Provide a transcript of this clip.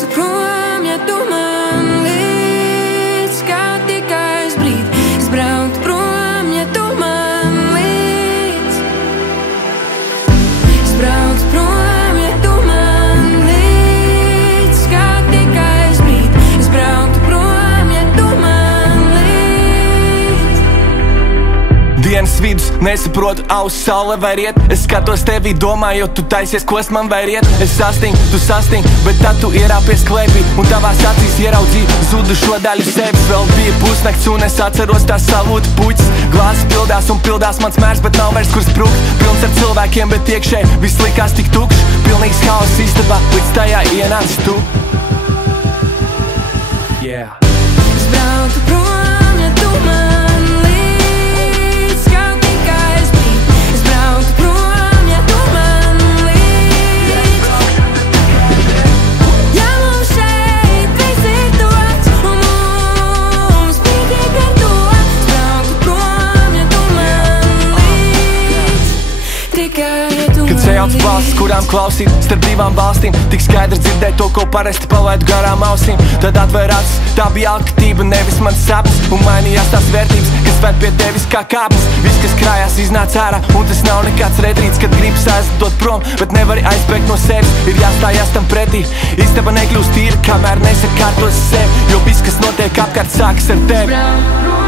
brauktu prom, ja tu man līdz, kā tikai uz brīdi. Es brauktu prom, ja tu man līdz. Es brauktu prom, ja tu man līdz, kā tikai uz brīdi. Es brauktu prom, ja tu man līdz. Dienas vidus, nesaprotu, auss saule vai riet. Es skatos tevī, domāju, tu taisies, ko es man vai riet. Es sasting, tu sasting, bet tad tu ierāpies klēpī un tavās acīs ieraudzīju zudušo daļu sevis. Vēl bija pusnakts un es atceros tās salūta puķis. Glāzes pildās un pildās mans mērs, bet nav vairs kur sprukt. Pilns ar cilvēkiem, bet iekšē viss likās tik tukšs. Pilnīgs haoss istabā, līdz tajā ienāc tu. Yeah. Es brauktu prom, ja tu man līdz, kā tikai uz brīdi. Es brauktu prom, ja tu man līdz. Ja mums šeit viss ir dots un mums pietiek ar to. Es brauktu prom, ja tu man līdz, tikai ja tu man Kad sajauc balsis, kurām klausīt starp divām valstīm, tik skaidri dzirdēt to, ko parasti palaidu garām ausīm. Tad atver acis, tā bija alkatība, nevis mans sapnis. Un mainījās tās vērtības, kas ved pie tevis kā kāpnes. Viss, kas krājās, iznāc ārā, un tas nav nekāds redrīts. Kad gribas aizdot prom, bet nevari aizbēgt no sevis. Ir jāstājās tam pretī, istaba nekļūst tīra, kamēr nesakārtos sevi. Jo viss, kas notiek apkārt, sākas ar tevi. Braukt prom,